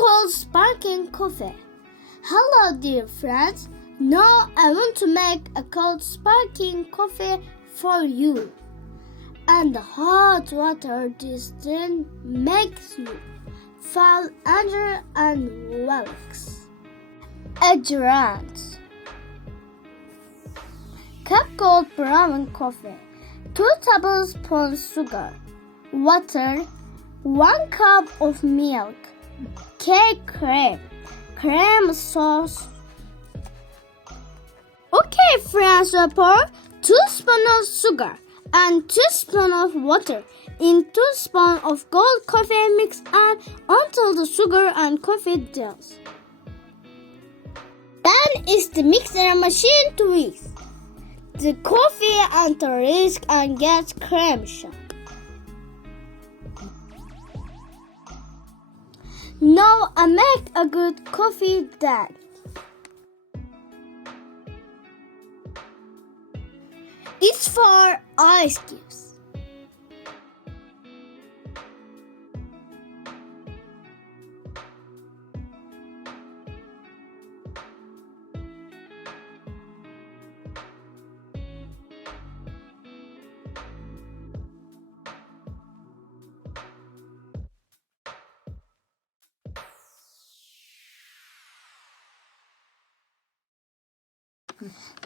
cold sparkling coffee. Hello, dear friends. Now I want to make a cold sparkling coffee for you. And the hot water distilling makes you fall under and relax. Ingredients: cup cold brown coffee, 2 tablespoons sugar, water, 1 cup of milk, cake cream sauce. Okay, friends, pour 2 spoons of sugar and 2 spoons of water in 2 spoons of cold coffee. Mix until the sugar and coffee dissolve. Then is the mixer machine to whisk the coffee until risk and get creamy. Now I make a good coffee then. It's for ice cubes.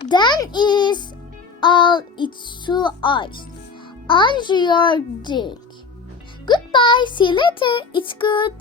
Then is all it's to ice. Enjoy your drink. Goodbye. See you later. It's good.